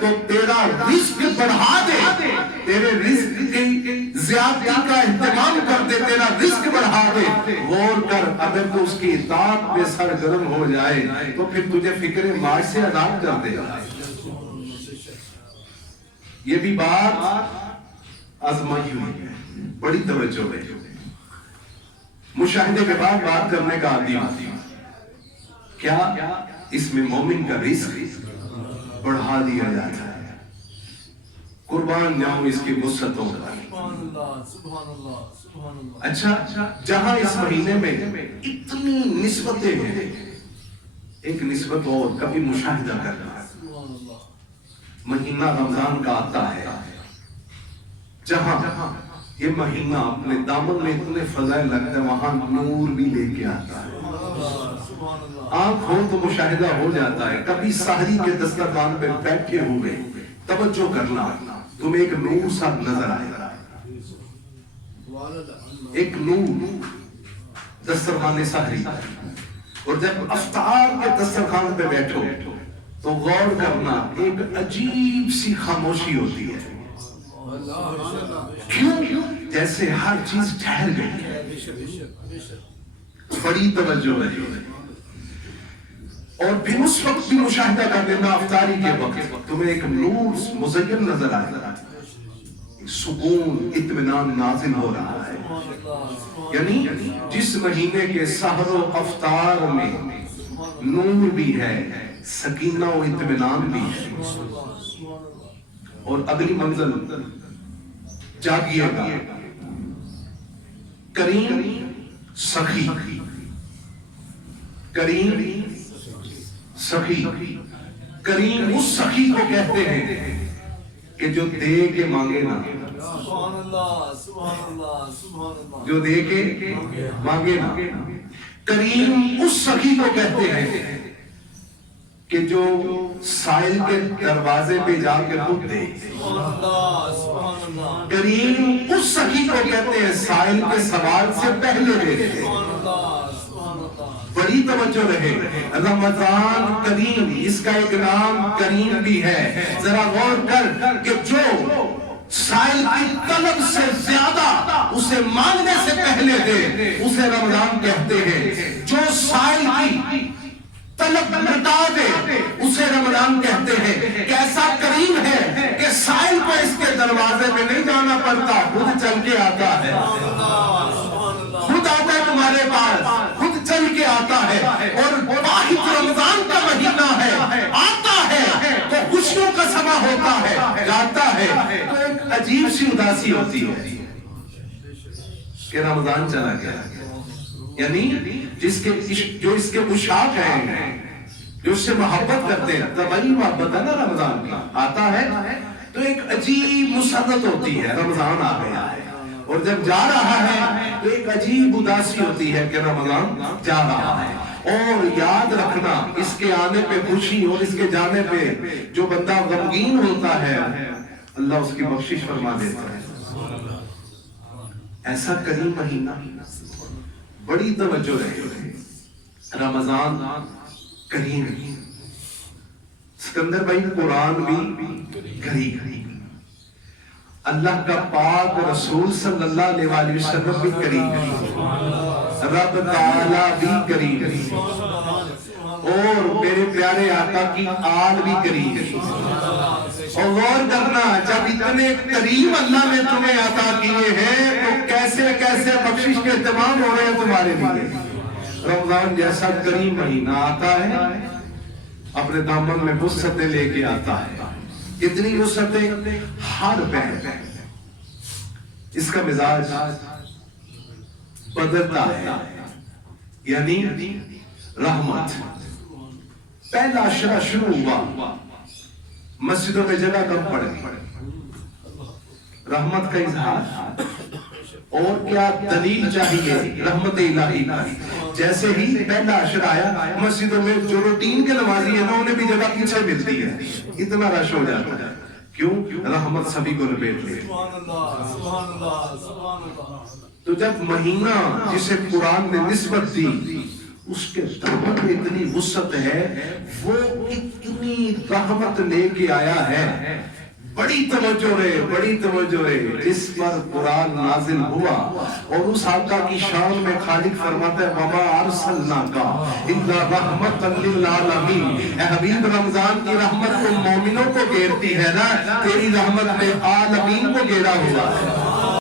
تو تیرا رزق بڑھا دے، تیرے رزق کی زیادتی کا اہتمام کر دے، تیرا رزق بڑھا دے۔ غور کر، اگر تو اس کی اطاعت میں سرگرم ہو جائے تو پھر تجھے فکر معاش سے آزاد کر دے گا۔ یہ بھی بات آزمائی ہوئی ہے، بڑی توجہ ہے، مشاہدے کے بعد بات کرنے کا عادی ہوں۔ کیا اس میں مومن کا رزق بڑھا دیا جاتا ہے؟ قربان جاؤں اس کی وسعتوں کا۔ اچھا، جہاں اس مہینے میں اتنی نسبتیں ہیں، ایک نسبت اور کبھی مشاہدہ کرنا، مہینہ رمضان کا آتا ہے، جہاں یہ مہینہ اپنے دامن میں اتنے فضائل لگتا ہے، وہاں نور بھی لے کے آتا ہے۔ آنکھ ہو تو مشاہدہ ہو جاتا ہے۔ کبھی سحری کے دسترخوان پہ بیٹھے ہوئے توجہ کرنا، تمہیں ایک نور سا نظر آئے گا، ایک نور دسترخوان سحری۔ اور جب افطار کے دسترخوان پہ بیٹھو تو غور کرنا، ایک عجیب سی خاموشی ہوتی ہے۔ کیوں؟ جیسے ہر چیز ٹھہر گئی ہے، بڑی توجہ ہے۔ اور پھر اس وقت بھی مشاہدہ کر لینا، افطاری کے وقت تمہیں ایک نور مزین نظر آئے گا، سکون، اطمینان نازل ہو رہا ہے۔ یعنی جس مہینے کے سحر و افطار میں نور بھی ہے، سکینہ و اطمینان بھی ہے۔ اور اگلی منزل جاگیے گا، کریم سخی، کریم سخی۔ کریم اس سخی کو کہتے ہیں کہ جو دے کے مانگے نا، جو دے کے مانگے نا۔ کریم اس سخی کو کہتے ہیں کہ جو سائل کے دروازے پہ جا کے خود دے۔ کریم اس سخی کو کہتے ہیں سائل کے سوال سے پہلے دے۔ بڑی توجہ رہے، رمضان کریم، اس کا ایک نام کریم بھی ہے۔ ذرا غور کر کہ جو سائل کی طلب سے زیادہ اسے مانگنے سے پہلے دے، اسے رمضان کہتے ہیں۔ جو سائل کی طلب مٹا دے، اسے رمضان کہتے ہیں۔ کیسا کریم ہے کہ سائل کو اس کے دروازے میں نہیں جانا پڑتا، خود چل کے آتا ہے، خود آتا ہے تمہارے پاس، خود چل کے آتا ہے۔ اور واحد رمضان کا مہینہ ہے، آتا ہے تو خوشیوں کا سما ہوتا ہے، جاتا ہے تو ایک عجیب سی اداسی ہوتی ہے کہ رمضان چلا گیا۔ یعنی جو اس کے عشاق ہیں، جو اس سے محبت کرتے ہیں، طبعی محبت ہے نا رمضان کی، آتا ہے تو ایک عجیب مسرت ہوتی ہے، رمضان آ گیا ہے۔ اور جب جا رہا ہے تو ایک عجیب اداسی ہوتی ہے کہ رمضان جا رہا ہے۔ اور یاد رکھنا، اس کے آنے پہ خوشی اور اس کے جانے پہ جو بندہ غمگین ہوتا ہے، اللہ اس کی بخشش فرما دیتا ہے۔ ایسا کریم مہینہ، بڑی توجہ رہے، رمضان کریم۔ سکندر بھائی، قرآن بھی کریم، اللہ کا پاک رسول صلی اللہ علیہ وآلہ وسلم بھی کریم ہے، رب تعالیٰ بھی کریم ہے، اور میرے پیارے آقا کی آل بھی کریم ہے۔ اور غور کرنا، جب اتنے کریم اللہ نے تمہیں عطا کیے ہیں تو کیسے کیسے بخشش کے اہتمام ہو رہے ہیں تمہارے لیے۔ رمضان جیسا کریم مہینہ آتا ہے، اپنے دامن میں وسعتیں لے کے آتا ہے، اتنی وسعتیں ہر بہن اس کا مزاج بدلتا ہے۔ یعنی رحمت، پہلا عشرہ شروع ہوا، مسجدوں میں جگہ کم پڑے، رحمت کا اظہار، اور کیا دلیل چاہیے رحمت الہی کی۔ جیسے ہی پہلا عشر آیا، مسجدوں میں جو روٹین کے نمازی ہیں نا، انہیں بھی جگہ پیچھے ملتی ہے، اتنا رش ہو جاتا ہے۔ کیوں؟ رحمت سبھی کو لپیٹ لے۔ تو جب مہینہ جسے قرآن نے نسبت دی اس کے دامن میں اتنی وسعت ہے، وہ اتنی رحمت لے کے آیا ہے. بڑی توجہ رہے، بڑی توجہ رہے. جس پر قرآن نازل ہوا اور اس آقا کی شان میں خالق فرماتا ہے وَمَا أَرْسَلْنَاكَ إِلَّا رَحْمَةً لِّلْعَالَمِينَ. اے حبیب رمضان کی رحمت تو مومنوں کو گھیرتی ہے نا، تیری رحمت نے عالمین کو گھیرا ہوا ہے.